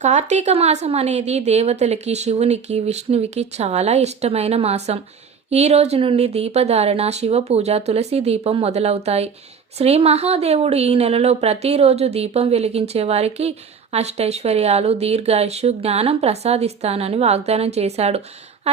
కార్తీక మాసం అనేది దేవతలకి శివునికి విష్ణువుకి చాలా ఇష్టమైన మాసం. ఈ రోజు నుండి దీపధారణ శివ పూజ తులసి దీపం మొదలవుతాయి. శ్రీ మహాదేవుడు ఈ నెలలో ప్రతిరోజు దీపం వెలిగించే వారికి అష్టైశ్వర్యాలు దీర్ఘాయుషు జ్ఞానం ప్రసాదిస్తానని వాగ్దానం చేశాడు.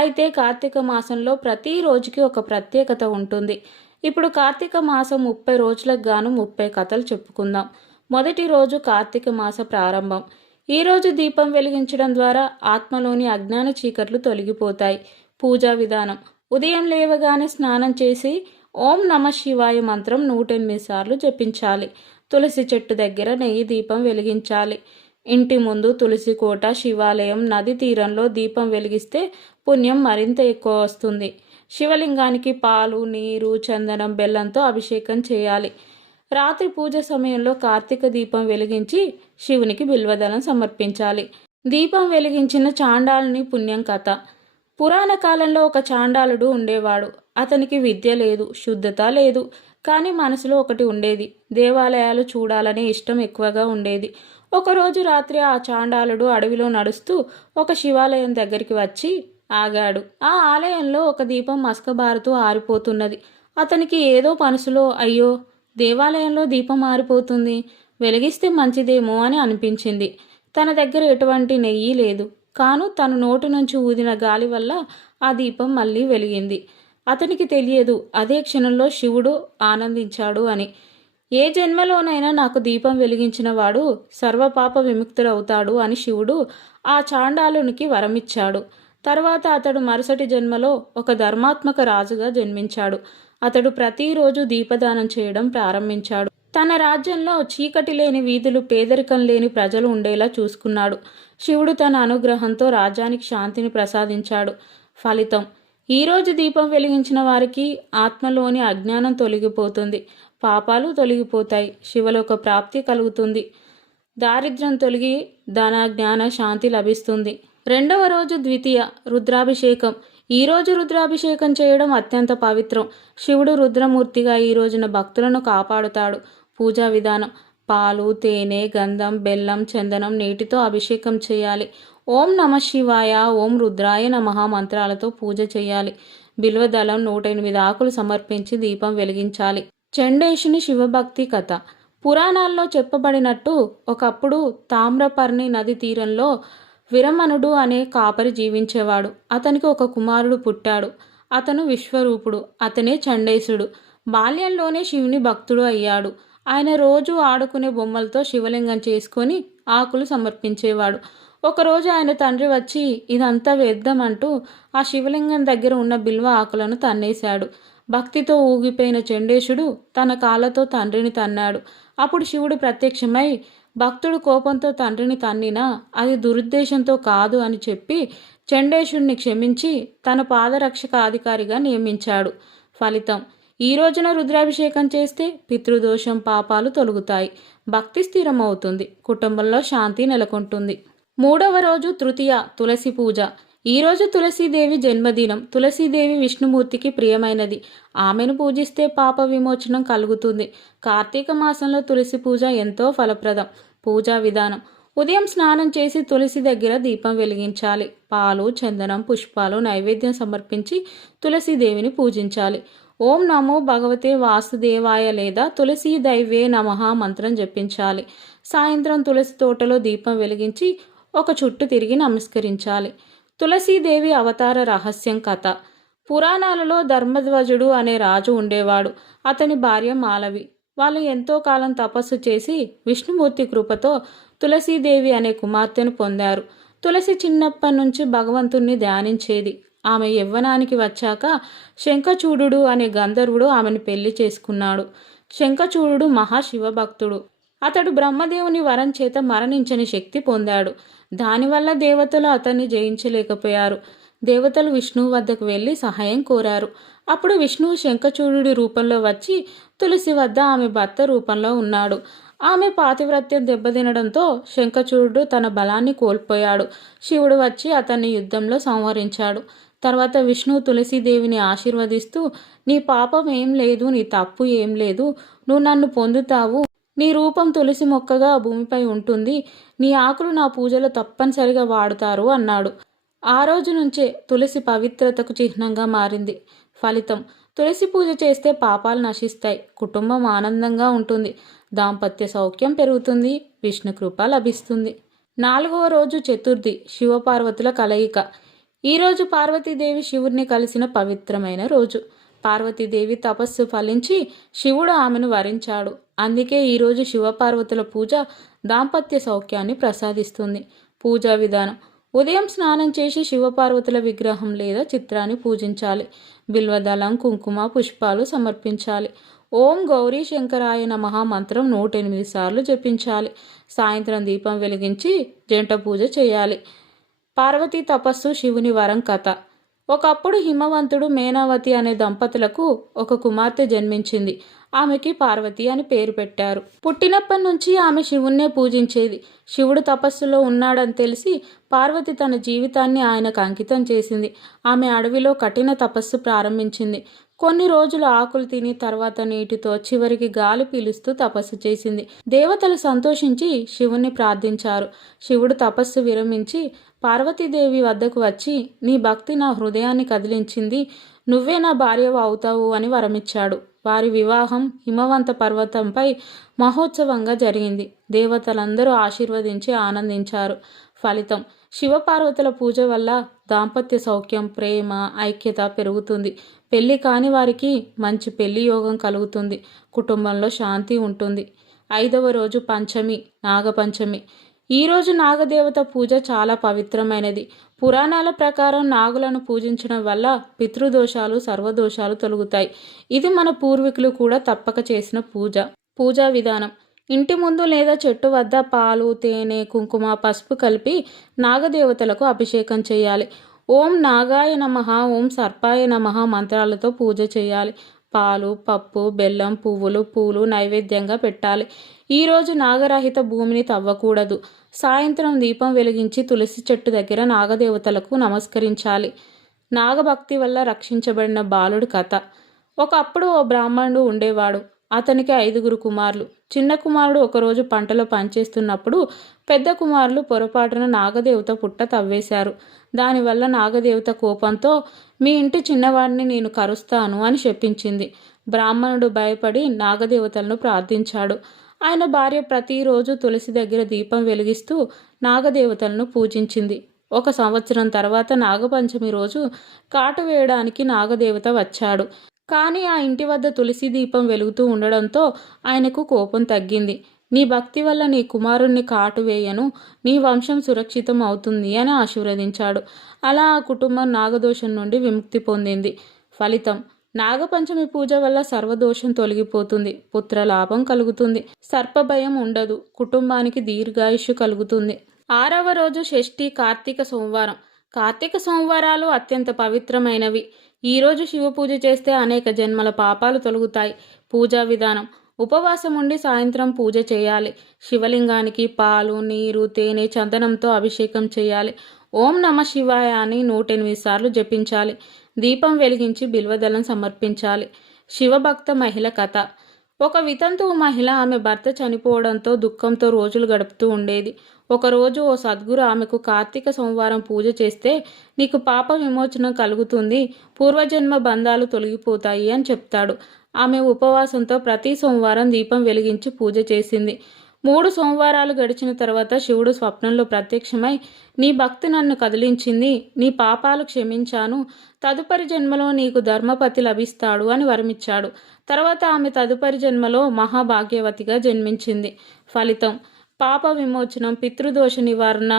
అయితే కార్తీక మాసంలో ప్రతి రోజుకి ఒక ప్రత్యేకత ఉంటుంది. ఇప్పుడు కార్తీక మాసం ముప్పై రోజులకు గాను ముప్పై కథలు చెప్పుకుందాం. మొదటి రోజు కార్తీక మాస ప్రారంభం. ఈరోజు దీపం వెలిగించడం ద్వారా ఆత్మలోని అజ్ఞాన చీకట్లు తొలగిపోతాయి. పూజా విధానం. ఉదయం లేవగానే స్నానం చేసి ఓం నమ శివాయ మంత్రం నూటెనిమిది సార్లు జపించాలి. తులసి చెట్టు దగ్గర నెయ్యి దీపం వెలిగించాలి. ఇంటి ముందు తులసి కోట శివాలయం నది తీరంలో దీపం వెలిగిస్తే పుణ్యం మరింత ఎక్కువ వస్తుంది. శివలింగానికి పాలు నీరు చందనం బెల్లంతో అభిషేకం చేయాలి. రాత్రి పూజ సమయంలో కార్తీక దీపం వెలిగించి శివునికి బిల్వదలం సమర్పించాలి. దీపం వెలిగించిన చాండాలని పుణ్యం కథ. పురాణ కాలంలో ఒక చాండాలుడు ఉండేవాడు. అతనికి విద్య లేదు శుద్ధత లేదు. కానీ మనసులో ఒకటి ఉండేది. దేవాలయాలు చూడాలనే ఇష్టం ఎక్కువగా ఉండేది. ఒకరోజు రాత్రి ఆ చాండాలుడు అడవిలో నడుస్తూ ఒక శివాలయం దగ్గరికి వచ్చి ఆగాడు. ఆ ఆలయంలో ఒక దీపం మసకబారుతూ ఆరిపోతున్నది. అతనికి ఏదో మనసులో అయ్యో దేవాలయంలో దీపం మారిపోతుంది వెలిగిస్తే మంచిదేమో అని అనిపించింది. తన దగ్గర ఎటువంటి నెయ్యి లేదు. కాను తన నోటి నుంచి ఊదిన గాలి వల్ల ఆ దీపం మళ్ళీ వెలిగింది. అతనికి తెలియదు అదే క్షణంలో శివుడు ఆనందించాడు అని. ఏ జన్మలోనైనా నాకు దీపం వెలిగించిన వాడు సర్వపాప విముక్తుడవుతాడు అని శివుడు ఆ చాండాలునికి వరమిచ్చాడు. తర్వాత అతడు మరుసటి జన్మలో ఒక ధర్మాత్మక రాజుగా జన్మించాడు. అతడు ప్రతిరోజు దీపదానం చేయడం ప్రారంభించాడు. తన రాజ్యంలో చీకటి లేని వీధులు పేదరికం లేని ప్రజలు ఉండేలా చూసుకున్నాడు. శివుడు తన అనుగ్రహంతో రాజ్యానికి శాంతిని ప్రసాదించాడు. ఫలితం ఈరోజు దీపం వెలిగించిన వారికి ఆత్మలోని అజ్ఞానం తొలగిపోతుంది. పాపాలు తొలగిపోతాయి. శివలోక ప్రాప్తి కలుగుతుంది. దారిద్ర్యం తొలగి ధన జ్ఞాన శాంతి లభిస్తుంది. రెండవ రోజు ద్వితీయ రుద్రాభిషేకం. ఈ రోజు రుద్రాభిషేకం చేయడం అత్యంత పవిత్రం. శివుడు రుద్రమూర్తిగా ఈ రోజున భక్తులను కాపాడుతాడు. పూజా విధానం. పాలు తేనె గంధం బెల్లం చందనం నీటితో అభిషేకం చేయాలి. ఓం నమ శివాయ ఓం రుద్రాయ నమ మంత్రాలతో పూజ చేయాలి. బిల్వదళం నూట ఎనిమిది ఆకులు సమర్పించి దీపం వెలిగించాలి. చండేశుని శివభక్తి కథ. పురాణాల్లో చెప్పబడినట్టు ఒకప్పుడు తామ్రపర్ణి నది తీరంలో విరమణుడు అనే కాపరి జీవించేవాడు. అతనికి ఒక కుమారుడు పుట్టాడు. అతను విశ్వరూపుడు. అతనే చండేశుడు. బాల్యంలోనే శివుని భక్తుడు అయ్యాడు. ఆయన రోజు ఆడుకునే బొమ్మలతో శివలింగం చేసుకొని ఆకులు సమర్పించేవాడు. ఒకరోజు ఆయన తండ్రి వచ్చి ఇదంతా వ్యర్థం అంటూ ఆ శివలింగం దగ్గర ఉన్న బిల్వ ఆకులను తన్నేశాడు. భక్తితో ఊగిపోయిన చండేశుడు తన కాళ్ళతో తండ్రిని తన్నాడు. అప్పుడు శివుడు ప్రత్యక్షమై భక్తుడు కోపంతో తండ్రిని తన్నినా అది దురుద్దేశంతో కాదు అని చెప్పి చండేశుడిని క్షమించి తన పాదరక్షక అధికారిగా నియమించాడు. ఫలితం ఈ రోజున రుద్రాభిషేకం చేస్తే పితృదోషం పాపాలు తొలుగుతాయి. భక్తి స్థిరమవుతుంది. కుటుంబంలో శాంతి నెలకొంటుంది. మూడవ రోజు తృతీయ తులసి పూజ. ఈరోజు తులసీదేవి జన్మదినం. తులసీదేవి విష్ణుమూర్తికి ప్రియమైనది. ఆమెను పూజిస్తే పాప విమోచనం కలుగుతుంది. కార్తీక మాసంలో తులసి పూజ ఎంతో ఫలప్రదం. పూజా విధానం. ఉదయం స్నానం చేసి తులసి దగ్గర దీపం వెలిగించాలి. పాలు చందనం పుష్పాలు నైవేద్యం సమర్పించి తులసీదేవిని పూజించాలి. ఓం నమో భగవతే వాసుదేవాయ లేదా తులసి దైవే నమః మంత్రం జపించాలి. సాయంత్రం తులసి తోటలో దీపం వెలిగించి ఒక చుట్టు తిరిగి నమస్కరించాలి. తులసీదేవి అవతార రహస్యం కథ. పురాణాలలో ధర్మధ్వజుడు అనే రాజు ఉండేవాడు. అతని భార్య మాలవి. వాళ్ళు ఎంతో కాలం తపస్సు చేసి విష్ణుమూర్తి కృపతో తులసీదేవి అనే కుమార్తెను పొందారు. తులసి చిన్నప్పటి నుంచి భగవంతుణ్ణి ధ్యానించేది. ఆమె యవ్వనానికి వచ్చాక శంఖచూడు అనే గంధర్వుడు ఆమెను పెళ్ళి చేసుకున్నాడు. శంఖచూడు మహాశివభక్తుడు. అతడు బ్రహ్మదేవుని వరం చేత మరణించని శక్తి పొందాడు. దానివల్ల దేవతలు అతన్ని జయించలేకపోయారు. దేవతలు విష్ణువు వద్దకు వెళ్ళి సహాయం కోరారు. అప్పుడు విష్ణువు శంఖచూడు రూపంలో వచ్చి తులసి వద్ద ఆమె భర్త రూపంలో ఉన్నాడు. ఆమె పాతివ్రత్యం దెబ్బతినడంతో శంఖచూడు తన బలాన్ని కోల్పోయాడు. శివుడు వచ్చి అతన్ని యుద్ధంలో సంహరించాడు. తర్వాత విష్ణువు తులసీదేవిని ఆశీర్వదిస్తూ నీ పాపం ఏం లేదు నీ తప్పు ఏం లేదు నువ్వు నన్ను పొందుతావు నీ రూపం తులసి మొక్కగా భూమిపై ఉంటుంది. నీ ఆకులు నా పూజలో తప్పనిసరిగా వాడుతారు అన్నాడు. ఆ రోజు నుంచే తులసి పవిత్రతకు చిహ్నంగా మారింది. ఫలితం తులసి పూజ చేస్తే పాపాలు నశిస్తాయి. కుటుంబం ఆనందంగా ఉంటుంది. దాంపత్య సౌఖ్యం పెరుగుతుంది. విష్ణు కృప లభిస్తుంది. నాలుగవ రోజు చతుర్థి శివపార్వతుల కలయిక. ఈరోజు పార్వతీదేవి శివుడిని కలిసిన పవిత్రమైన రోజు. పార్వతీదేవి తపస్సు ఫలించి శివుడు ఆమెను వరించాడు. అందుకే ఈరోజు శివపార్వతుల పూజ దాంపత్య సౌఖ్యాన్ని ప్రసాదిస్తుంది. పూజా విధానం. ఉదయం స్నానం చేసి శివపార్వతుల విగ్రహం లేదా చిత్రాన్ని పూజించాలి. బిల్వదళం కుంకుమ పుష్పాలు సమర్పించాలి. ఓం గౌరీ శంకరాయ నమః మంత్రం నూట ఎనిమిది సార్లు జపించాలి. సాయంత్రం దీపం వెలిగించి జంట పూజ చేయాలి. పార్వతీ తపస్సు శివుని వరం కథ. ఒకప్పుడు హిమవంతుడు మేనావతి అనే దంపతులకు ఒక కుమార్తె జన్మించింది. ఆమెకి పార్వతి అని పేరు పెట్టారు. పుట్టినప్పటి నుంచి ఆమె శివుణ్ణే పూజించేది. శివుడు తపస్సులో ఉన్నాడని తెలిసి పార్వతి తన జీవితాన్ని ఆయనకు అంకితం చేసింది. ఆమె అడవిలో కఠిన తపస్సు ప్రారంభించింది. కొన్ని రోజులు ఆకులు తిని తర్వాత నీటితో చివరికి గాలి పీలుస్తూ తపస్సు చేసింది. దేవతలు సంతోషించి శివుణ్ణి ప్రార్థించారు. శివుడు తపస్సు విరమించి పార్వతీదేవి వద్దకు వచ్చి నీ భక్తి నా హృదయాన్ని కదిలించింది. నువ్వే నా భార్యవు అవుతావు అని వరమిచ్చాడు. వారి వివాహం హిమవంత పర్వతంపై మహోత్సవంగా జరిగింది. దేవతలందరూ ఆశీర్వదించి ఆనందించారు. ఫలితం శివపార్వతుల పూజ వల్ల దాంపత్య సౌఖ్యం ప్రేమ ఐక్యత పెరుగుతుంది. పెళ్ళి కాని వారికి మంచి పెళ్ళి యోగం కలుగుతుంది. కుటుంబంలో శాంతి ఉంటుంది. ఐదవ రోజు పంచమి నాగపంచమి. ఈరోజు నాగదేవత పూజ చాలా పవిత్రమైనది. పురాణాల ప్రకారం నాగులను పూజించడం వల్ల పితృదోషాలు సర్వదోషాలు తొలుగుతాయి. ఇది మన పూర్వీకులు కూడా తప్పక చేసిన పూజ పూజా విధానం. ఇంటి ముందు లేదా చెట్టు వద్ద పాలు తేనె కుంకుమ పసుపు కలిపి నాగదేవతలకు అభిషేకం చేయాలి. ఓం నాగాయ నమ ఓం సర్పాయ నమ మంత్రాలతో పూజ చేయాలి. పాలు పప్పు బెల్లం పువ్వులు పూలు నైవేద్యంగా పెట్టాలి. ఈరోజు నాగరహిత భూమిని తవ్వకూడదు. సాయంత్రం దీపం వెలిగించి తులసి చెట్టు దగ్గర నాగదేవతలకు నమస్కరించాలి. నాగభక్తి వల్ల రక్షించబడిన బాలుడి కథ. ఒకప్పుడు ఓ బ్రాహ్మణుడు ఉండేవాడు. అతనికి ఐదుగురు కుమారులు. చిన్న కుమారుడు ఒకరోజు పంటలో పనిచేస్తున్నప్పుడు పెద్ద కుమారులు పొరపాటున నాగదేవత పుట్ట తవ్వేశారు. దానివల్ల నాగదేవత కోపంతో మీ ఇంటి చిన్నవాడిని నేను కరుస్తాను అని చెప్పించింది. బ్రాహ్మణుడు భయపడి నాగదేవతలను ప్రార్థించాడు. ఆయన భార్య ప్రతిరోజు తులసి దగ్గర దీపం వెలిగిస్తూ నాగదేవతలను పూజించింది. ఒక సంవత్సరం తర్వాత నాగపంచమి రోజు కాటు వేయడానికి నాగదేవత వచ్చాడు. కానీ ఆ ఇంటి వద్ద తులసి దీపం వెలుగుతూ ఉండడంతో ఆయనకు కోపం తగ్గింది. నీ భక్తి వల్ల నీ కుమారుణ్ణి కాటు వేయను నీ వంశం సురక్షితం అవుతుంది అని ఆశీర్వదించాడు. అలా ఆ కుటుంబం నాగదోషం నుండి విముక్తి పొందింది. ఫలితం నాగపంచమి పూజ వల్ల సర్వదోషం తొలగిపోతుంది పుత్ర లాభం కలుగుతుంది సర్పభయం ఉండదు కుటుంబానికి దీర్ఘాయుష్యు కలుగుతుంది. ఆరవ రోజు షష్ఠి కార్తీక సోమవారం. కార్తీక సోమవారాలు అత్యంత పవిత్రమైనవి. ఈరోజు శివ పూజ చేస్తే అనేక జన్మల పాపాలు తొలగుతాయి. పూజా విధానం. ఉపవాసం ఉండి సాయంత్రం పూజ చేయాలి. శివలింగానికి పాలు నీరు తేనె చందనంతో అభిషేకం చేయాలి. ఓం నమ శివాయ అని నూట ఎనిమిది సార్లు జపించాలి. దీపం వెలిగించి బిల్వదళం సమర్పించాలి. శివభక్త మహిళ కథ. ఒక వితంతువు మహిళ ఆమె భర్త చనిపోవడంతో దుఃఖంతో రోజులు గడుపుతూ ఉండేది. ఒకరోజు ఓ సద్గురు ఆమెకు కార్తీక సోమవారం పూజ చేస్తే నీకు పాప విమోచనం కలుగుతుంది పూర్వజన్మ బంధాలు తొలగిపోతాయి అని చెప్తాడు. ఆమె ఉపవాసంతో ప్రతి సోమవారం దీపం వెలిగించి పూజ చేసింది. మూడు సోమవారాలు గడిచిన తర్వాత శివుడు స్వప్నంలో ప్రత్యక్షమై నీ భక్తి నన్ను కదిలించింది నీ పాపాలు క్షమించాను తదుపరి జన్మలో నీకు ధర్మపతి లభిస్తాడు అని వరమిచ్చాడు. తర్వాత ఆమె తదుపరి జన్మలో మహాభాగ్యవతిగా జన్మించింది. ఫలితం పాప విమోచనం పితృదోష నివారణ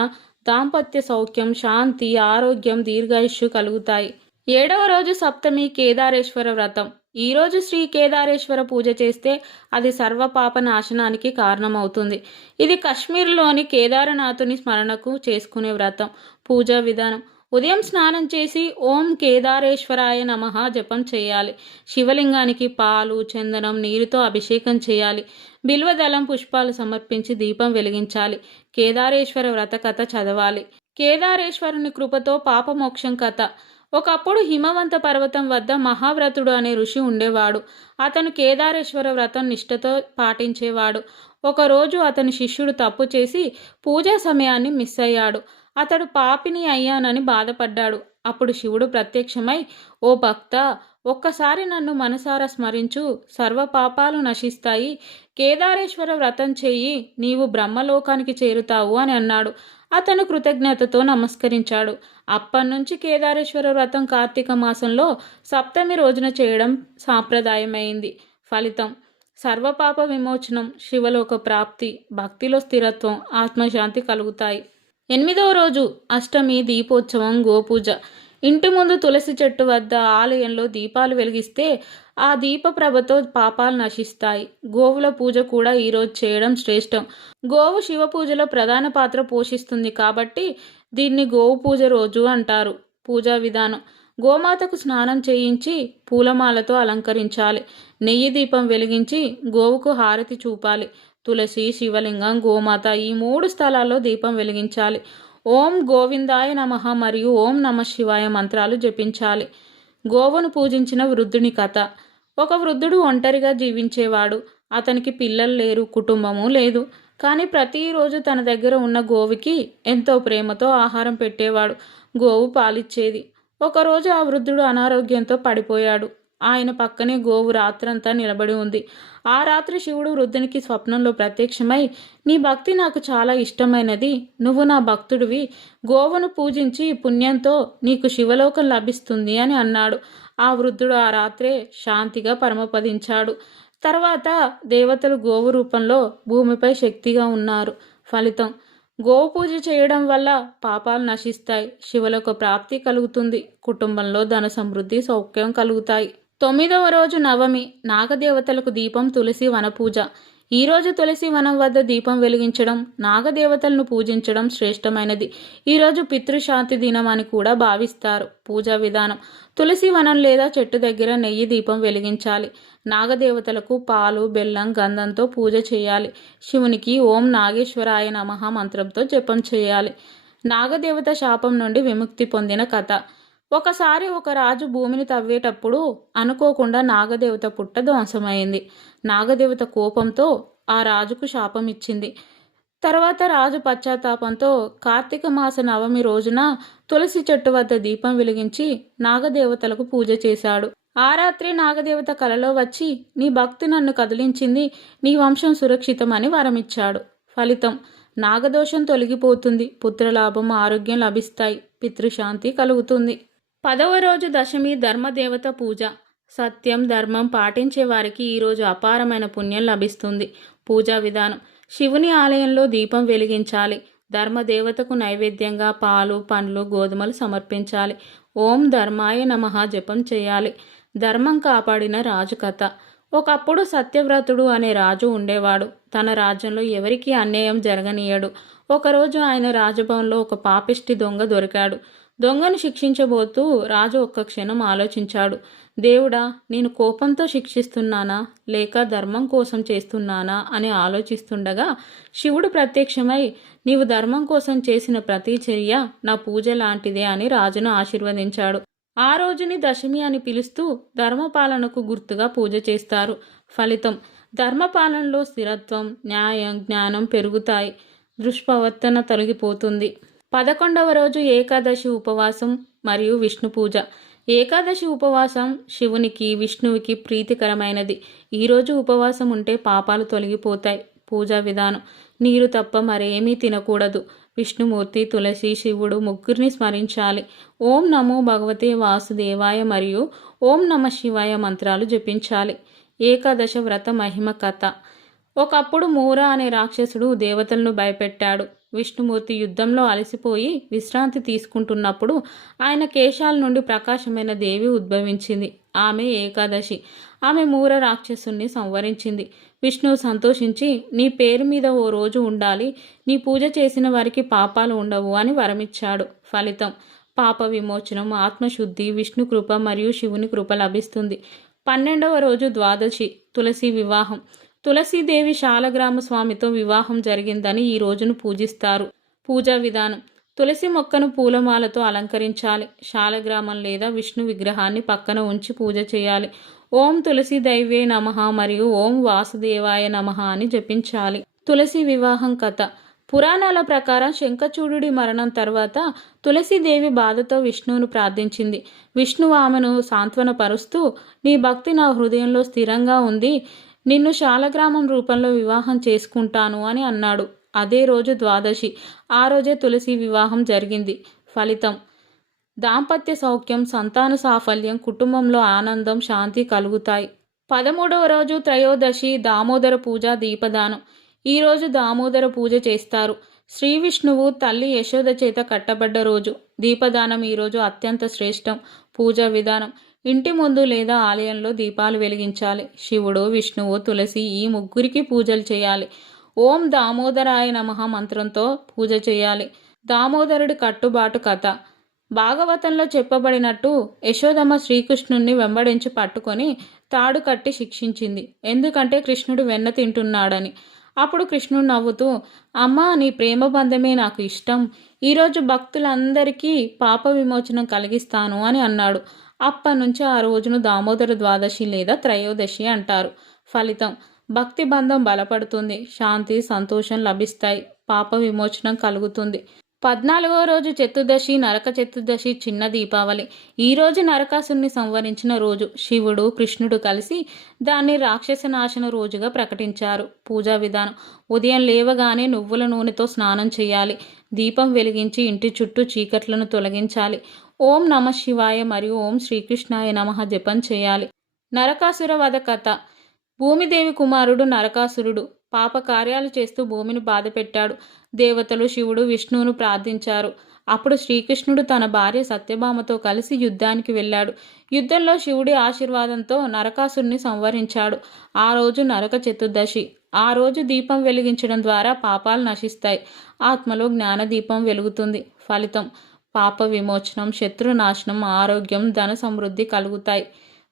దాంపత్య సౌఖ్యం శాంతి ఆరోగ్యం దీర్ఘాయుష్యు కలుగుతాయి. ఏడవ రోజు సప్తమి కేదారేశ్వర వ్రతం. ఈరోజు శ్రీ కేదారేశ్వర పూజ చేస్తే అది సర్వ పాప నాశనానికి కారణమవుతుంది. ఇది కశ్మీర్లోని కేదారనాథుని స్మరణకు చేసుకునే వ్రతం పూజా విధానం. ఉదయం స్నానం చేసి ఓం కేదారేశ్వరాయ నమ జపం చేయాలి. శివలింగానికి పాలు చందనం నీరుతో అభిషేకం చేయాలి. బిల్వదళం పుష్పాలు సమర్పించి దీపం వెలిగించాలి. కేదారేశ్వర వ్రత కథ చదవాలి. కేదారేశ్వరుని కృపతో పాపమోక్షం కథ. ఒకప్పుడు హిమవంత పర్వతం వద్ద మహావ్రతుడు అనే ఋషి ఉండేవాడు. అతను కేదారేశ్వర వ్రతం నిష్ఠతో పాటించేవాడు. ఒకరోజు అతని శిష్యుడు తప్పు చేసి పూజా సమయాన్ని మిస్ అయ్యాడు. అతడు పాపిని అయ్యానని బాధపడ్డాడు. అప్పుడు శివుడు ప్రత్యక్షమై ఓ భక్త ఒక్కసారి నన్ను మనసారా స్మరించు. సర్వ పాపాలు నశిస్తాయి. కేదారేశ్వర వ్రతం చెయ్యి నీవు బ్రహ్మలోకానికి చేరుతావు అని అన్నాడు. అతను కృతజ్ఞతతో నమస్కరించాడు. అప్పటినుంచి కేదారేశ్వర వ్రతం కార్తీక మాసంలో సప్తమి రోజున చేయడం సాంప్రదాయమైంది. ఫలితం సర్వపాప విమోచనం శివలోక ప్రాప్తి భక్తిలో స్థిరత్వం ఆత్మశాంతి కలుగుతాయి. ఎనిమిదవ రోజు అష్టమి దీపోత్సవం గోపూజ. ఇంటి ముందు తులసి చెట్టు వద్ద ఆలయంలో దీపాలు వెలిగిస్తే ఆ దీప ప్రభతో పాపాలు నశిస్తాయి. గోవుల పూజ కూడా ఈరోజు చేయడం శ్రేష్టం. గోవు శివ పూజలో ప్రధాన పాత్ర పోషిస్తుంది కాబట్టి దీన్ని గోవు పూజ రోజు అంటారు. పూజా విధానం. గోమాతకు స్నానం చేయించి పూలమాలతో అలంకరించాలి. నెయ్యి దీపం వెలిగించి గోవుకు హారతి చూపాలి. తులసి శివలింగం గోమాత ఈ మూడు స్థలాల్లో దీపం వెలిగించాలి. ఓం గోవిందాయ నమః మరియు ఓం నమ శివాయ మంత్రాలు జపించాలి. గోవును పూజించిన వృద్ధుని కథ. ఒక వృద్ధుడు ఒంటరిగా జీవించేవాడు. అతనికి పిల్లలు లేరు కుటుంబము లేదు. కానీ ప్రతిరోజు తన దగ్గర ఉన్న గోవుకి ఎంతో ప్రేమతో ఆహారం పెట్టేవాడు. గోవు పాలిచ్చేది. ఒకరోజు ఆ వృద్ధుడు అనారోగ్యంతో పడిపోయాడు. ఆయన పక్కనే గోవు రాత్రంతా నిలబడి ఉంది. ఆ రాత్రి శివుడు వృద్ధునికి స్వప్నంలో ప్రత్యక్షమై నీ భక్తి నాకు చాలా ఇష్టమైనది. నువ్వు నా భక్తుడివి. గోవును పూజించి పుణ్యంతో నీకు శివలోకం లభిస్తుంది అని అన్నాడు. ఆ వృద్ధుడు ఆ రాత్రే శాంతిగా పరమపదించాడు. తర్వాత దేవతలు గోవు రూపంలో భూమిపై శక్తిగా ఉన్నారు. ఫలితం గోవు పూజ చేయడం వల్ల పాపాలు నశిస్తాయి. శివలకు ప్రాప్తి కలుగుతుంది. కుటుంబంలో ధన సమృద్ధి సౌఖ్యం కలుగుతాయి. తొమ్మిదవ రోజు నవమి నాగదేవతలకు దీపం తులసి వనపూజ. ఈరోజు తులసి వనం వద్ద దీపం వెలిగించడం నాగదేవతలను పూజించడం శ్రేష్టమైనది. ఈరోజు పితృశాంతి దినం అని కూడా భావిస్తారు పూజా విధానం. తులసి వనం లేదా చెట్టు దగ్గర నెయ్యి దీపం వెలిగించాలి. నాగదేవతలకు పాలు బెల్లం గంధంతో పూజ చేయాలి. శివునికి ఓం నాగేశ్వరాయ నమః మంత్రంతో జపం చేయాలి. నాగదేవత శాపం నుండి విముక్తి పొందిన కథ. ఒకసారి ఒక రాజు భూమిని తవ్వేటప్పుడు అనుకోకుండా నాగదేవత పుట్ట ధ్వంసమైంది. నాగదేవత కోపంతో ఆ రాజుకు శాపం ఇచ్చింది. తర్వాత రాజు పశ్చాత్తాపంతో కార్తీక మాస నవమి రోజున తులసి చెట్టు వద్ద దీపం వెలిగించి నాగదేవతలకు పూజ చేశాడు. ఆ రాత్రి నాగదేవత కలలో వచ్చి నీ భక్తి నన్ను కదిలించింది నీ వంశం సురక్షితమని వరమిచ్చాడు. ఫలితం నాగదోషం తొలగిపోతుంది. పుత్రలాభం ఆరోగ్యం లభిస్తాయి. పితృశాంతి కలుగుతుంది. పదవ రోజు దశమి ధర్మదేవత పూజ. సత్యం ధర్మం పాటించే వారికి ఈరోజు అపారమైన పుణ్యం లభిస్తుంది. పూజా విధానం. శివుని ఆలయంలో దీపం వెలిగించాలి. ధర్మదేవతకు నైవేద్యంగా పాలు పండ్లు గోధుమలు సమర్పించాలి. ఓం ధర్మాయ నమః జపం చేయాలి. ధర్మం కాపాడిన రాజు కథ. ఒకప్పుడు సత్యవ్రతుడు అనే రాజు ఉండేవాడు. తన రాజ్యంలో ఎవరికీ అన్యాయం జరగనీయడు. ఒకరోజు ఆయన రాజభవన్లో ఒక పాపిష్టి దొంగ దొరికాడు. దొంగను శిక్షించబోతూ రాజు ఒక్క క్షణం ఆలోచించాడు. దేవుడా నేను కోపంతో శిక్షిస్తున్నానా? లేక ధర్మం కోసం చేస్తున్నానా? అని ఆలోచిస్తుండగా శివుడు ప్రత్యక్షమై నీవు ధర్మం కోసం చేసిన ప్రతి చర్య నా పూజ లాంటిదే అని రాజును ఆశీర్వదించాడు. ఆ రోజుని దశమి అని పిలుస్తూ ధర్మపాలనకు గుర్తుగా పూజ చేస్తారు. ఫలితం ధర్మపాలనలో స్థిరత్వం న్యాయం జ్ఞానం పెరుగుతాయి. దుష్ప్రవర్తన తొలగిపోతుంది. పదకొండవ రోజు ఏకాదశి ఉపవాసం మరియు విష్ణు పూజ. ఏకాదశి ఉపవాసం శివునికి విష్ణువుకి ప్రీతికరమైనది. ఈరోజు ఉపవాసం ఉంటే పాపాలు తొలగిపోతాయి. పూజా విధానం. నీరు తప్ప మరేమీ తినకూడదు. విష్ణుమూర్తి తులసి శివుడు ముగ్గురిని స్మరించాలి. ఓం నమో భగవతే వాసుదేవాయ మరియు ఓం నమ శివాయ మంత్రాలు జపించాలి. ఏకాదశ వ్రత మహిమ కథ. ఒకప్పుడు మూర అనే రాక్షసుడు దేవతలను భయపెట్టాడు. విష్ణుమూర్తి యుద్ధంలో అలసిపోయి విశ్రాంతి తీసుకుంటున్నప్పుడు ఆయన కేశాల నుండి ప్రకాశమైన దేవి ఉద్భవించింది. ఆమె ఏకాదశి. ఆమె మూర రాక్షసుని సంవరించింది. విష్ణువు సంతోషించి నీ పేరు మీద ఓ రోజు ఉండాలి. నీ పూజ చేసిన వారికి పాపాలు ఉండవు అని వరమిచ్చాడు. ఫలితం పాప విమోచనం ఆత్మశుద్ధి విష్ణు కృప మరియు శివుని కృప లభిస్తుంది. పన్నెండవ రోజు ద్వాదశి తులసి వివాహం. తులసీదేవి శాలగ్రామ స్వామితో వివాహం జరిగిందని ఈ రోజును పూజిస్తారు. పూజా విధానం. తులసి మొక్కను పూలమాలతో అలంకరించాలి. శాలగ్రామం లేదా విష్ణు విగ్రహాన్ని పక్కన ఉంచి పూజ చేయాలి. ఓం తులసి దైవే నమః మరియు ఓం వాసుదేవాయ నమ అని జపించాలి. తులసి వివాహం కథ. పురాణాల ప్రకారం శంఖచూడుడి మరణం తర్వాత తులసీదేవి బాధతో విష్ణువును ప్రార్థించింది. విష్ణు ఆమెను సాంత్వనపరుస్తూ నీ భక్తి నా హృదయంలో స్థిరంగా ఉంది. నిన్ను శాలగ్రామం రూపంలో వివాహం చేసుకుంటాను అని అన్నాడు. అదే రోజు ద్వాదశి. ఆ రోజే తులసి వివాహం జరిగింది. ఫలితం దాంపత్య సౌఖ్యం సంతాన సాఫల్యం కుటుంబంలో ఆనందం శాంతి కలుగుతాయి. పదమూడవ రోజు త్రయోదశి దామోదర పూజ దీపదానం. ఈరోజు దామోదర పూజ చేస్తారు. శ్రీ విష్ణువు తల్లి యశోద చేత కట్టబడ్డ రోజు. దీపదానం ఈరోజు అత్యంత శ్రేష్టం. పూజా విధానం ఇంటి ముందు లేదా ఆలయంలో దీపాలు వెలిగించాలి. శివుడు విష్ణువు తులసి ఈ ముగ్గురికి పూజలు చేయాలి. ఓం దామోదరాయ నమః మంత్రంతో పూజ చేయాలి. దామోదరుడి కట్టుబాటు కథ. భాగవతంలో చెప్పబడినట్టు యశోదమ్మ శ్రీకృష్ణుణ్ణి వెంబడించి పట్టుకొని తాడు కట్టి శిక్షించింది. ఎందుకంటే కృష్ణుడు వెన్న తింటున్నాడని. అప్పుడు కృష్ణుడు నవ్వుతూ అమ్మా నీ ప్రేమ బంధమే నాకు ఇష్టం. ఈరోజు భక్తులందరికీ పాప విమోచనం కలిగిస్తాను అని అన్నాడు. అప్పటి నుంచి ఆ రోజును దామోదర ద్వాదశి లేదా త్రయోదశి అంటారు. ఫలితం భక్తి బంధం బలపడుతుంది శాంతి సంతోషం లభిస్తాయి పాప విమోచనం కలుగుతుంది. పద్నాలుగవ రోజు చతుర్దశి నరక చతుర్దశి చిన్న దీపావళి. ఈ రోజు నరకాసుని సంవరించిన రోజు శివుడు కృష్ణుడు కలిసి దాన్ని రాక్షస నాశన రోజుగా ప్రకటించారు. పూజా విధానం ఉదయం లేవగానే నువ్వుల నూనెతో స్నానం చేయాలి. దీపం వెలిగించి ఇంటి చుట్టూ చీకట్లను తొలగించాలి. ఓం నమ శివాయ మరియు ఓం శ్రీకృష్ణాయ నమ జపం చేయాలి. నరకాసుర వధ కథ. భూమిదేవి కుమారుడు నరకాసురుడు. పాప కార్యాలు చేస్తూ భూమిని బాధపెట్టాడు దేవతలు శివుడు విష్ణువును ప్రార్థించారు. అప్పుడు శ్రీకృష్ణుడు తన భార్య సత్యభామతో కలిసి యుద్ధానికి వెళ్ళాడు. యుద్ధంలో శివుడి ఆశీర్వాదంతో నరకాసుడిని సంవరించాడు ఆ రోజు నరక చతుర్దశి. ఆ రోజు దీపం వెలిగించడం ద్వారా పాపాలు నశిస్తాయి. ఆత్మలో జ్ఞాన దీపం వెలుగుతుంది. ఫలితం పాప విమోచనం శత్రునాశనం ఆరోగ్యం ధన సమృద్ధి కలుగుతాయి.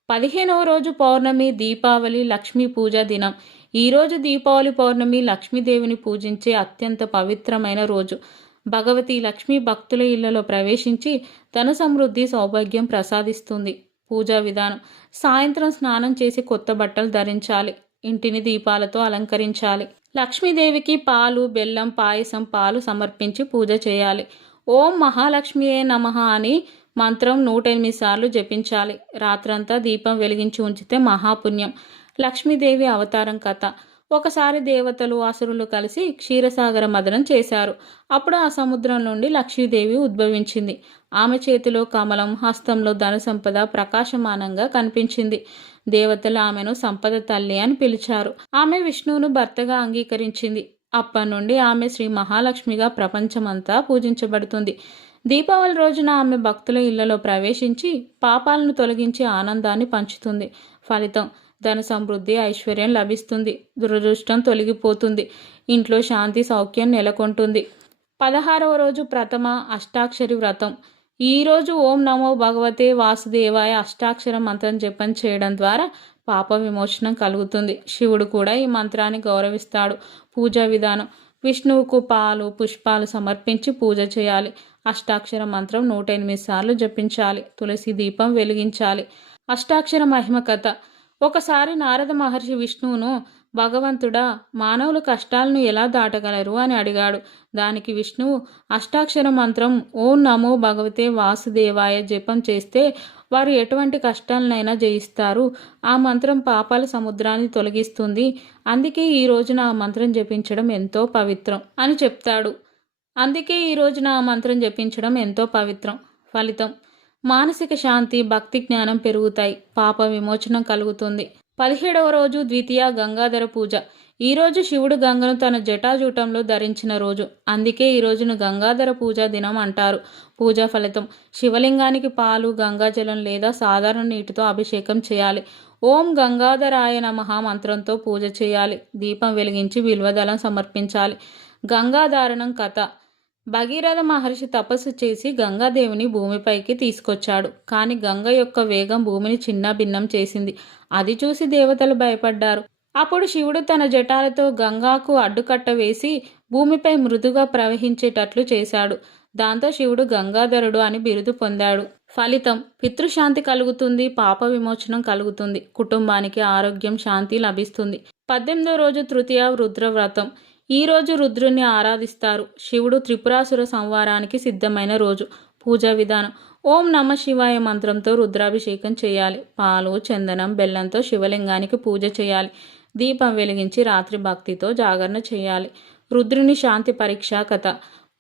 పదిహేనవ రోజు పౌర్ణమి దీపావళి లక్ష్మీ పూజ దినం. ఈరోజు దీపావళి పౌర్ణమి లక్ష్మీదేవిని పూజించే అత్యంత పవిత్రమైన రోజు. భగవతి లక్ష్మీ భక్తుల ఇళ్ళలో ప్రవేశించి ధన సమృద్ధి సౌభాగ్యం ప్రసాదిస్తుంది. పూజా విధానం. సాయంత్రం స్నానం చేసి కొత్త బట్టలు ధరించాలి. ఇంటిని దీపాలతో అలంకరించాలి. లక్ష్మీదేవికి పాలు బెల్లం పాయసం పాలు సమర్పించి పూజ చేయాలి. ఓం మహాలక్ష్మియే నమః అని మంత్రం నూట ఎనిమిది సార్లు జపించాలి. రాత్రంతా దీపం వెలిగించి ఉంచితే మహాపుణ్యం. లక్ష్మీదేవి అవతారం కథ. ఒకసారి దేవతలు అసురులు కలిసి క్షీరసాగర మదనం చేశారు. అప్పుడు ఆ సముద్రం నుండి లక్ష్మీదేవి ఉద్భవించింది. ఆమె చేతిలో కమలం హస్తంలో ధన సంపద ప్రకాశమానంగా కనిపించింది. దేవతలు ఆమెను సంపద తల్లి అని పిలిచారు. ఆమె విష్ణువును భర్తగా అంగీకరించింది. అప్పటి నుండి ఆమె శ్రీ మహాలక్ష్మిగా ప్రపంచమంతా పూజించబడుతుంది. దీపావళి రోజున ఆమె భక్తుల ఇళ్ళలో ప్రవేశించి పాపాలను తొలగించి ఆనందాన్ని పంచుతుంది. ఫలితం ధన సమృద్ధి ఐశ్వర్యం లభిస్తుంది. దురదృష్టం తొలగిపోతుంది. ఇంట్లో శాంతి సౌఖ్యం నెలకొంటుంది. పదహారవ రోజు ప్రథమ అష్టాక్షరి వ్రతం. ఈరోజు ఓం నమో భగవతే వాసుదేవాయ అష్టాక్షర మంత్రం జపం చేయడం ద్వారా పాప విమోచనం కలుగుతుంది. శివుడు కూడా ఈ మంత్రాన్ని గౌరవిస్తాడు. పూజా విధానం. విష్ణువుకు పాలు పుష్పాలు సమర్పించి పూజ చేయాలి. అష్టాక్షర మంత్రం నూట ఎనిమిది సార్లు జపించాలి. తులసి దీపం వెలిగించాలి. అష్టాక్షర మహిమ కథ. ఒకసారి నారద మహర్షి విష్ణువును భగవంతుడా మానవుల కష్టాలను ఎలా దాటగలరు? అని అడిగాడు. దానికి విష్ణువు అష్టాక్షర మంత్రం ఓం నమో భగవతే వాసుదేవాయ జపం చేస్తే వారు ఎటువంటి కష్టాలనైనా జయిస్తారు. ఆ మంత్రం పాపాల సముద్రాన్ని తొలగిస్తుంది. అందుకే ఈ రోజున ఆ మంత్రం జపించడం ఎంతో పవిత్రం అని చెప్తాడు. అందుకే ఈ రోజున ఆ మంత్రం జపించడం ఎంతో పవిత్రం. ఫలితం మానసిక శాంతి భక్తి జ్ఞానం పెరుగుతాయి. పాప విమోచనం కలుగుతుంది. పదిహేడవ రోజు ద్వితీయ గంగాధర పూజ. ఈరోజు శివుడు గంగను తన జటాజూటంలో ధరించిన రోజు. అందుకే ఈ రోజును గంగాధర పూజ దినం అంటారు. పూజా ఫలితం శివలింగానికి పాలు గంగాజలం లేదా సాధారణ నీటితో అభిషేకం చేయాలి. ఓం గంగాధరాయ నమః మంత్రంతో పూజ చేయాలి. దీపం వెలిగించి విల్వదళం సమర్పించాలి. గంగాధారణం కథ. భగీరథ మహర్షి తపస్సు చేసి గంగాదేవిని భూమిపైకి తీసుకొచ్చాడు. కానీ గంగ యొక్క వేగం భూమిని చిన్న భిన్నం చేసింది. అది చూసి దేవతలు భయపడ్డారు. అప్పుడు శివుడు తన జటాలతో గంగాకు అడ్డుకట్ట వేసి భూమిపై మృదుగా ప్రవహించేటట్లు చేశాడు. దాంతో శివుడు గంగాధరుడు అని బిరుదు పొందాడు. ఫలితం పితృశాంతి కలుగుతుంది పాప విమోచనం కలుగుతుంది కుటుంబానికి ఆరోగ్యం శాంతి లభిస్తుంది. పద్దెనిమిదో రోజు తృతీయ రుద్రవ్రతం. ఈరోజు రుద్రుణ్ణి ఆరాధిస్తారు. శివుడు త్రిపురాసుర సంవారానికి సిద్ధమైన రోజు పూజా విధానం. ఓం నమ శివాయ మంత్రంతో రుద్రాభిషేకం చేయాలి. పాలు చందనం బెల్లంతో శివలింగానికి పూజ చేయాలి. దీపం వెలిగించి రాత్రి భక్తితో జాగరణ చేయాలి. రుద్రుని శాంతి పరీక్ష కథ.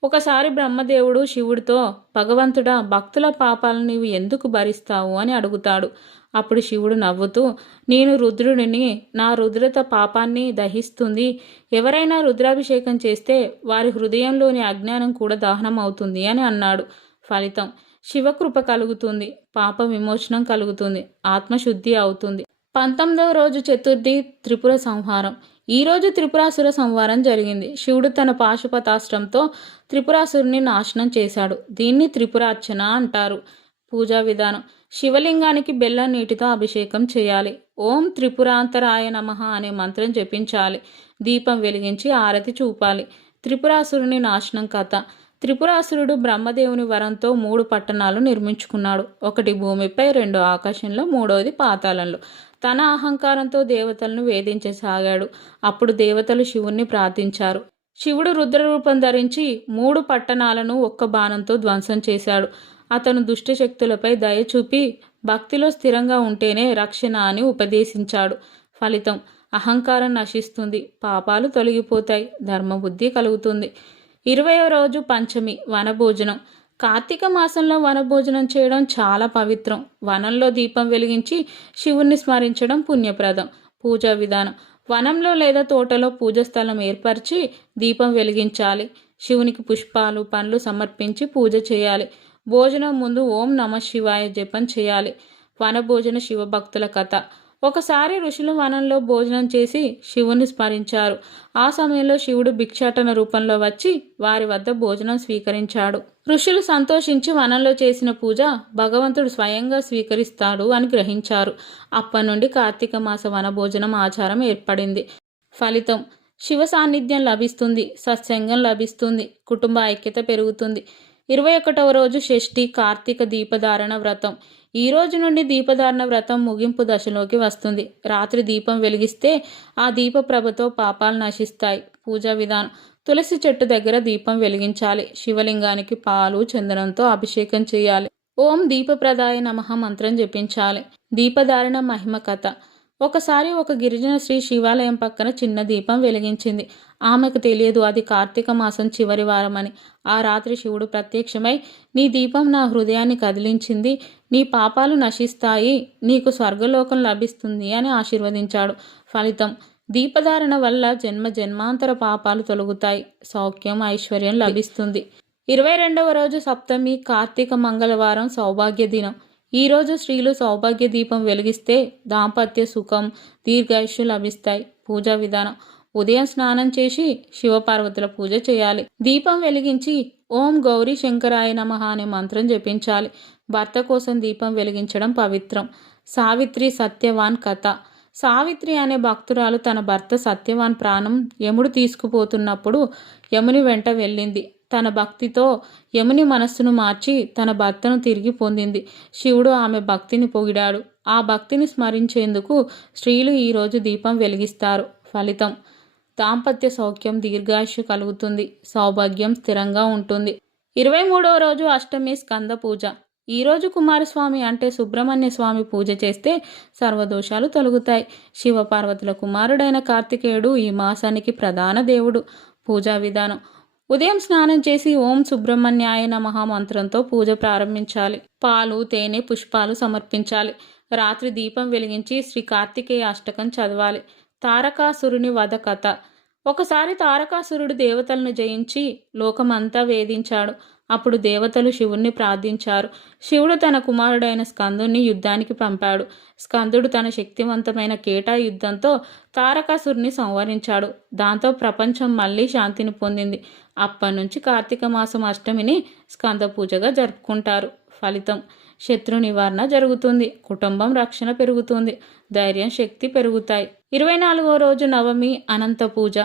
ఒకసారి బ్రహ్మదేవుడు శివుడితో భగవంతుడా భక్తుల పాపాలను నీవు ఎందుకు భరిస్తావు? అని అడుగుతాడు. అప్పుడు శివుడు నవ్వుతూ నేను రుద్రుడిని నా రుద్రత పాపాన్ని దహిస్తుంది. ఎవరైనా రుద్రాభిషేకం చేస్తే వారి హృదయంలోని అజ్ఞానం కూడా దహనం అవుతుంది అని అన్నాడు. ఫలితం శివకృప కలుగుతుంది పాప విమోచనం కలుగుతుంది ఆత్మశుద్ధి అవుతుంది. పంతొమ్మిదవ రోజు చతుర్థి త్రిపుర సంహారం. ఈ రోజు త్రిపురాసుర సంవారం జరిగింది. శివుడు తన పాశుపతాస్త్రంతో త్రిపురాసురుని నాశనం చేశాడు. దీన్ని త్రిపురార్చన అంటారు. పూజా విధానం. శివలింగానికి బెల్లం నీటితో అభిషేకం చేయాలి. ఓం త్రిపురాంతరాయ నమః అనే మంత్రం జపించాలి. దీపం వెలిగించి ఆరతి చూపాలి. త్రిపురాసురుని నాశనం కథ. త్రిపురాసురుడు బ్రహ్మదేవుని వరంతో మూడు పట్టణాలు నిర్మించుకున్నాడు. ఒకటి భూమిపై రెండు ఆకాశంలో మూడవది పాతాళంలో. తన అహంకారంతో దేవతలను వేధించసాగాడు. అప్పుడు దేవతలు శివుణ్ణి ప్రార్థించారు. శివుడు రుద్రరూపం ధరించి మూడు పట్టణాలను ఒక్క బాణంతో ధ్వంసం చేశాడు. అతను దుష్టశక్తులపై దయ చూపి భక్తిలో స్థిరంగా ఉంటేనే రక్షణ అని ఉపదేశించాడు. ఫలితం అహంకారం నశిస్తుంది పాపాలు తొలగిపోతాయి ధర్మబుద్ధి కలుగుతుంది. ఇరవయో రోజు పంచమి వనభోజనం. కార్తీక మాసంలో వనభోజనం చేయడం చాలా పవిత్రం. వనంలో దీపం వెలిగించి శివుణ్ణి స్మరించడం పుణ్యప్రదం. పూజా విధానం. వనంలో లేదా తోటలో పూజ స్థలం ఏర్పరిచి దీపం వెలిగించాలి. శివునికి పుష్పాలు పండ్లు సమర్పించి పూజ చేయాలి. భోజనం ముందు ఓం నమ శివాయ జపం చేయాలి. వనభోజన శివభక్తుల కథ. ఒకసారి ఋషులు వనంలో భోజనం చేసి శివుని స్మరించారు. ఆ సమయంలో శివుడు భిక్షాటన రూపంలో వచ్చి వారి వద్ద భోజనం స్వీకరించాడు. ఋషులు సంతోషించి వనంలో చేసిన పూజ భగవంతుడు స్వయంగా స్వీకరిస్తాడు అని గ్రహించారు. అప్పటి నుండి కార్తీక మాస వనభోజనం ఆచారం ఏర్పడింది. ఫలితం శివ సాన్నిధ్యం లభిస్తుంది సత్సంగం లభిస్తుంది కుటుంబ ఐక్యత పెరుగుతుంది. ఇరవై ఒకటవ రోజు షష్ఠి కార్తీక దీపధారణ వ్రతం. ఈ రోజు నుండి దీపధారణ వ్రతం ముగింపు దశలోకి వస్తుంది. రాత్రి దీపం వెలిగిస్తే ఆ దీప ప్రభతో పాపాలు నశిస్తాయి. పూజా విధానం. తులసి చెట్టు దగ్గర దీపం వెలిగించాలి. శివలింగానికి పాలు చందనంతో అభిషేకం చేయాలి. ఓం దీపప్రదాయ నమః మంత్రం జపించాలి. దీపధారణ మహిమ కథ. ఒకసారి ఒక గిరిజన శ్రీ శివాలయం పక్కన చిన్న దీపం వెలిగించింది. ఆమెకు తెలియదు. అది కార్తీక మాసం చివరి వారమని. ఆ రాత్రి శివుడు ప్రత్యక్షమై నీ దీపం నా హృదయాన్ని కదిలించింది. నీ పాపాలు నశిస్తాయి. నీకు స్వర్గలోకం లభిస్తుంది అని ఆశీర్వదించాడు. ఫలితం దీపధారణ వల్ల జన్మ జన్మాంతర పాపాలు తొలగుతాయి. సౌఖ్యం ఐశ్వర్యం లభిస్తుంది. ఇరవై రెండవ రోజు సప్తమి కార్తీక మంగళవారం సౌభాగ్య దినం. ఈరోజు స్త్రీలు సౌభాగ్య దీపం వెలిగిస్తే దాంపత్య సుఖం దీర్ఘాయుష్యు లభిస్తాయి. పూజా విధానం ఉదయం స్నానం చేసి శివపార్వతుల పూజ చేయాలి. దీపం వెలిగించి ఓం గౌరీ శంకరాయ నమః అనే మంత్రం జపించాలి. భర్త కోసం దీపం వెలిగించడం పవిత్రం. సావిత్రి సత్యవాన్ కథ. సావిత్రి అనే భక్తురాలు తన భర్త సత్యవాన్ ప్రాణం యముడు తీసుకుపోతున్నప్పుడు యముని వెంట వెళ్ళింది. తన భక్తితో యముని మనస్సును మార్చి తన భర్తను తిరిగి పొందింది. శివుడు ఆమె భక్తిని పొగిడాడు. ఆ భక్తిని స్మరించేందుకు స్త్రీలు ఈరోజు దీపం వెలిగిస్తారు. ఫలితం దాంపత్య సౌఖ్యం దీర్ఘాయుషు కలుగుతుంది. సౌభాగ్యం స్థిరంగా ఉంటుంది. ఇరవై మూడవ రోజు అష్టమి స్కంద పూజ. ఈరోజు కుమారస్వామి అంటే సుబ్రహ్మణ్య స్వామి పూజ చేస్తే సర్వదోషాలు తొలగుతాయి. శివపార్వతుల కుమారుడైన కార్తికేయుడు ఈ మాసానికి ప్రధాన దేవుడు. పూజా విధానం. ఉదయం స్నానం చేసి ఓం సుబ్రహ్మణ్యాయ నమః మంత్రంతో పూజ ప్రారంభించాలి. పాలు తేనె పుష్పాలు సమర్పించాలి. రాత్రి దీపం వెలిగించి శ్రీ కార్తికేయ అష్టకం చదవాలి. తారకాసురుని వధ కథ ఒకసారి తారకాసురుడు దేవతలను జయించి లోకమంతా వేధించాడు. అప్పుడు దేవతలు శివుణ్ణి ప్రార్థించారు. శివుడు తన కుమారుడైన స్కందుని యుద్ధానికి పంపాడు. స్కందుడు తన శక్తివంతమైన కేటా యుద్ధంతో తారకాసురుని సంవరించాడు దాంతో ప్రపంచం మళ్ళీ శాంతిని పొందింది. అప్పటి నుంచి కార్తీక మాసం అష్టమిని స్కంద పూజగా జరుపుకుంటారు. ఫలితం శత్రు నివారణ జరుగుతుంది. కుటుంబం రక్షణ పెరుగుతుంది. ధైర్యం శక్తి పెరుగుతాయి. ఇరవై నాలుగో రోజు నవమి అనంత పూజ.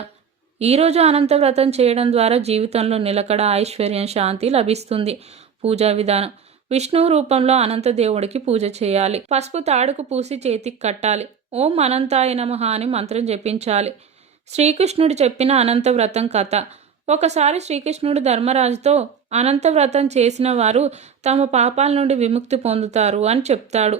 ఈరోజు అనంత వ్రతం చేయడం ద్వారా జీవితంలో నిలకడ ఐశ్వర్యం శాంతి లభిస్తుంది. పూజా విధానం. విష్ణువు రూపంలో అనంత దేవుడికి పూజ చేయాలి. పసుపు తాడుకు పూసి చేతికి కట్టాలి. ఓం అనంతాయ నమః అని మంత్రం జపించాలి. శ్రీకృష్ణుడు చెప్పిన అనంత వ్రతం కథ. ఒకసారి శ్రీకృష్ణుడు ధర్మరాజుతో అనంత వ్రతం చేసిన వారు తమ పాపాల నుండి విముక్తి పొందుతారు అని చెప్తాడు.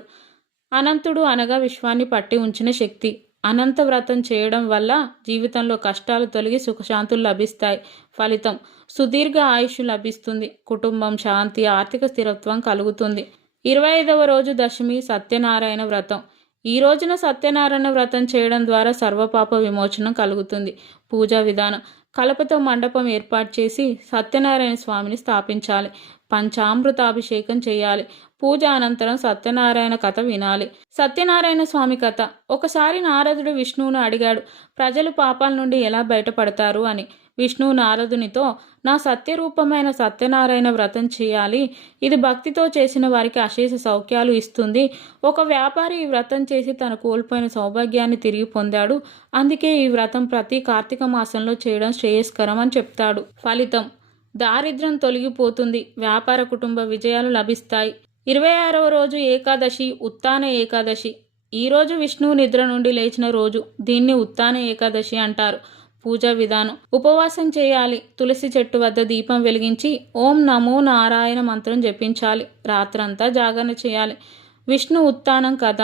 అనంతుడు అనగా విశ్వాన్ని పట్టి ఉంచిన శక్తి. అనంత వ్రతం చేయడం వల్ల జీవితంలో కష్టాలు తొలగి సుఖశాంతులు లభిస్తాయి. ఫలితం సుదీర్ఘ ఆయుష్ లభిస్తుంది. కుటుంబం శాంతి ఆర్థిక స్థిరత్వం కలుగుతుంది. ఇరవై ఐదవ రోజు దశమి సత్యనారాయణ వ్రతం. ఈ రోజున సత్యనారాయణ వ్రతం చేయడం ద్వారా సర్వపాప విమోచనం కలుగుతుంది. పూజా విధానం కలపతో మండపం ఏర్పాటు చేసి సత్యనారాయణ స్వామిని స్థాపించాలి. పంచామృతాభిషేకం చేయాలి. పూజ అనంతరం సత్యనారాయణ కథ వినాలి. సత్యనారాయణ స్వామి కథ. ఒకసారి నారదుడు విష్ణువును అడిగాడు ప్రజలు పాపాల నుండి ఎలా బయటపడతారు? అని. విష్ణువు నారదునితో నా సత్యరూపమైన సత్యనారాయణ వ్రతం చేయాలి. ఇది భక్తితో చేసిన వారికి అశేష సౌఖ్యాలు ఇస్తుంది. ఒక వ్యాపారి ఈ వ్రతం చేసి తన కోల్పోయిన సౌభాగ్యాన్ని తిరిగి పొందాడు. అందుకే ఈ వ్రతం ప్రతి కార్తీక మాసంలో చేయడం శ్రేయస్కరం అని చెప్తాడు. ఫలితం దారిద్ర్యం తొలగిపోతుంది. వ్యాపార కుటుంబ విజయాలు లభిస్తాయి. ఇరవై ఆరవ రోజు ఏకాదశి ఉత్తాన ఏకాదశి. ఈ రోజు విష్ణువు నిద్ర నుండి లేచిన రోజు. దీన్ని ఉత్తాన ఏకాదశి అంటారు. పూజా విధానం. ఉపవాసం చేయాలి. తులసి చెట్టు వద్ద దీపం వెలిగించి ఓం నమో నారాయణ మంత్రం జపించాలి. రాత్రంతా జాగరణ చేయాలి. విష్ణు ఉత్తానం కథ.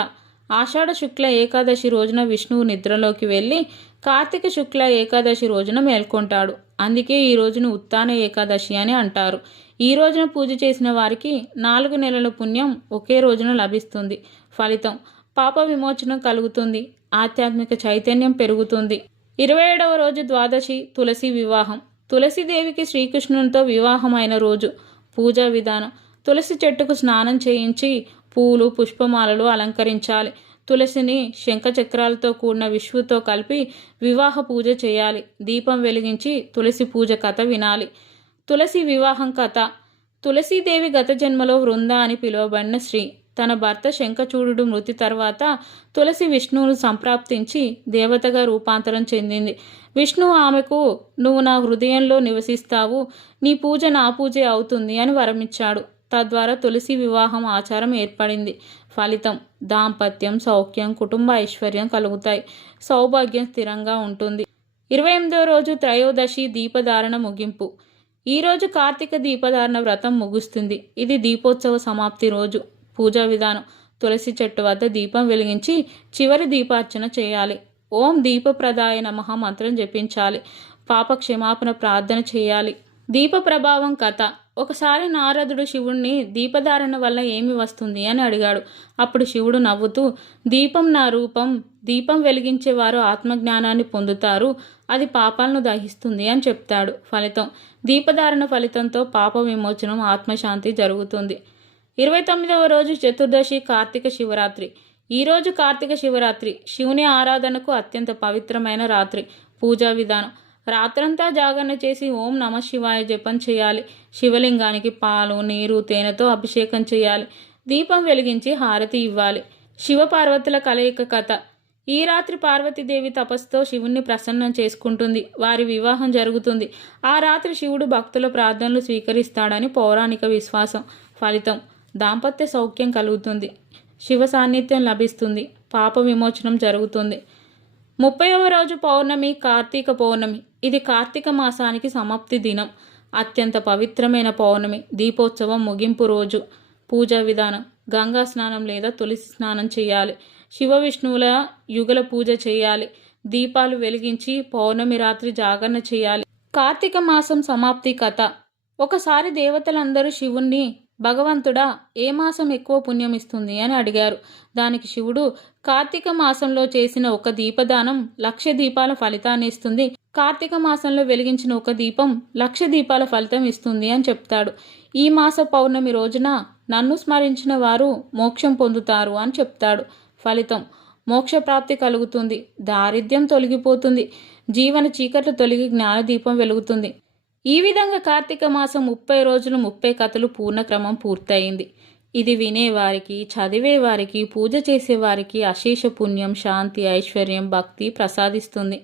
ఆషాఢ శుక్ల ఏకాదశి రోజున విష్ణువు నిద్రలోకి వెళ్ళి కార్తీక శుక్ల ఏకాదశి రోజున మేల్కొంటాడు. అందుకే ఈ రోజును ఉత్తాన ఏకాదశి అని అంటారు. ఈ రోజున పూజ చేసిన వారికి నాలుగు నెలల పుణ్యం ఒకే రోజున లభిస్తుంది. ఫలితం పాప విమోచనం కలుగుతుంది. ఆధ్యాత్మిక చైతన్యం పెరుగుతుంది. ఇరవై ఏడవ రోజు ద్వాదశి తులసి వివాహం. తులసిదేవికి శ్రీకృష్ణునితో వివాహమైన రోజు. పూజా విధానం. తులసి చెట్టుకు స్నానం చేయించి పూలు పుష్పమాలలు అలంకరించాలి. తులసిని శంఖచక్రాలతో కూడిన విష్ణుతో కలిపి వివాహ పూజ చేయాలి. దీపం వెలిగించి తులసి పూజ కథ వినాలి. తులసి వివాహం కథ. తులసీదేవి గత జన్మలో వృంద అని పిలువబడిన శ్రీ తన భర్త శంఖచూడు మృతి తర్వాత తులసి విష్ణువును సంప్రాప్తించి దేవతగా రూపాంతరం చెందింది. విష్ణువు ఆమెకు నువ్వు నా హృదయంలో నివసిస్తావు నీ పూజ నా పూజే అవుతుంది అని వరమిచ్చాడు. తద్వారా తులసి వివాహం ఆచారం ఏర్పడింది. ఫలితం దాంపత్యం సౌఖ్యం కుటుంబ ఐశ్వర్యం కలుగుతాయి. సౌభాగ్యం స్థిరంగా ఉంటుంది. ఇరవై ఎనిమిదో రోజు త్రయోదశి దీపధారణ ముగింపు. ఈరోజు కార్తీక దీపధారణ వ్రతం ముగుస్తుంది. ఇది దీపోత్సవ సమాప్తి రోజు. పూజా విధానం. తులసి చెట్టు వద్ద దీపం వెలిగించి చివరి దీపార్చన చేయాలి. ఓం దీపప్రదాయ నమః మంత్రం జపించాలి. పాప క్షమాపణ ప్రార్థన చేయాలి. దీప ప్రభావం కథ. ఒకసారి నారదుడు శివుణ్ణి దీపధారణ వల్ల ఏమి వస్తుంది అని అడిగాడు. అప్పుడు శివుడు నవ్వుతూ దీపం నా రూపం. దీపం వెలిగించేవారు ఆత్మజ్ఞానాన్ని పొందుతారు. అది పాపాలను దహిస్తుంది అని చెప్తాడు ఫలితం. దీపధారణ ఫలితంతో పాప విమోచనం ఆత్మశాంతి జరుగుతుంది. ఇరవై తొమ్మిదవ రోజు చతుర్దశి కార్తీక శివరాత్రి. ఈరోజు కార్తీక శివరాత్రి శివుని ఆరాధనకు అత్యంత పవిత్రమైన రాత్రి పూజా విధానం. రాత్రంతా జాగరణ చేసి ఓం నమ శివాయ జపం చేయాలి. శివలింగానికి పాలు నీరు తేనెతో అభిషేకం చేయాలి. దీపం వెలిగించి హారతి ఇవ్వాలి. శివపార్వతుల కలయిక కథ. ఈ రాత్రి పార్వతీదేవి తపస్సుతో శివుణ్ణి ప్రసన్నం చేసుకుంటుంది. వారి వివాహం జరుగుతుంది. ఆ రాత్రి శివుడు భక్తుల ప్రార్థనలు స్వీకరిస్తాడని పౌరాణిక విశ్వాసం ఫలితం. దాంపత్య సౌఖ్యం కలుగుతుంది. శివ సాన్నిధ్యం లభిస్తుంది. పాప విమోచనం జరుగుతుంది. ముప్పైవ రోజు పౌర్ణమి కార్తీక పౌర్ణమి. ఇది కార్తీక మాసానికి సమాప్తి దినం. అత్యంత పవిత్రమైన పౌర్ణమి. దీపోత్సవం ముగింపు రోజు. పూజా విధానం. గంగా స్నానం లేదా తులసి స్నానం చేయాలి. శివ విష్ణువుల యుగల పూజ చేయాలి. దీపాలు వెలిగించి పౌర్ణమి రాత్రి జాగరణ చేయాలి. కార్తీక మాసం సమాప్తి కథ. ఒకసారి దేవతలందరూ శివుణ్ణి భగవంతుడా ఏ మాసం ఎక్కువ పుణ్యం ఇస్తుంది అని అడిగారు. దానికి శివుడు కార్తీక మాసంలో చేసిన ఒక దీపదానం లక్ష దీపాల ఫలితాన్ని ఇస్తుంది. కార్తీక మాసంలో వెలిగించిన ఒక దీపం లక్ష దీపాల ఫలితం ఇస్తుంది అని చెప్తాడు. ఈ మాస పౌర్ణమి రోజున నన్ను స్మరించిన వారు మోక్షం పొందుతారు అని చెప్తాడు. ఫలితం మోక్షప్రాప్తి కలుగుతుంది. దారిద్ర్యం తొలగిపోతుంది. జీవన చీకట్లు తొలగి జ్ఞానదీపం వెలుగుతుంది. ఈ విధంగా కార్తీక మాసం ముప్పై రోజులు ముప్పై కథలు పూర్ణక్రమం పూర్తయింది. ఇది వినేవారికి చదివేవారికి పూజ చేసేవారికి అశేష పుణ్యం శాంతి ఐశ్వర్యం భక్తి ప్రసాదిస్తుంది.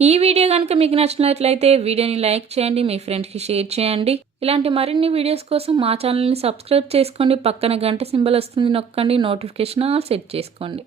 ఈ వీడియో కనుక మీకు నచ్చినట్లయితే వీడియోని లైక్ చేయండి మీ ఫ్రెండ్కి షేర్ చేయండి. ఇలాంటి మరిన్ని వీడియోస్ కోసం మా ఛానల్ని సబ్స్క్రైబ్ చేసుకోండి. పక్కన గంట సింబల్ వస్తుంది నొక్కండి నోటిఫికేషన్ ఆల్ సెట్ చేసుకోండి.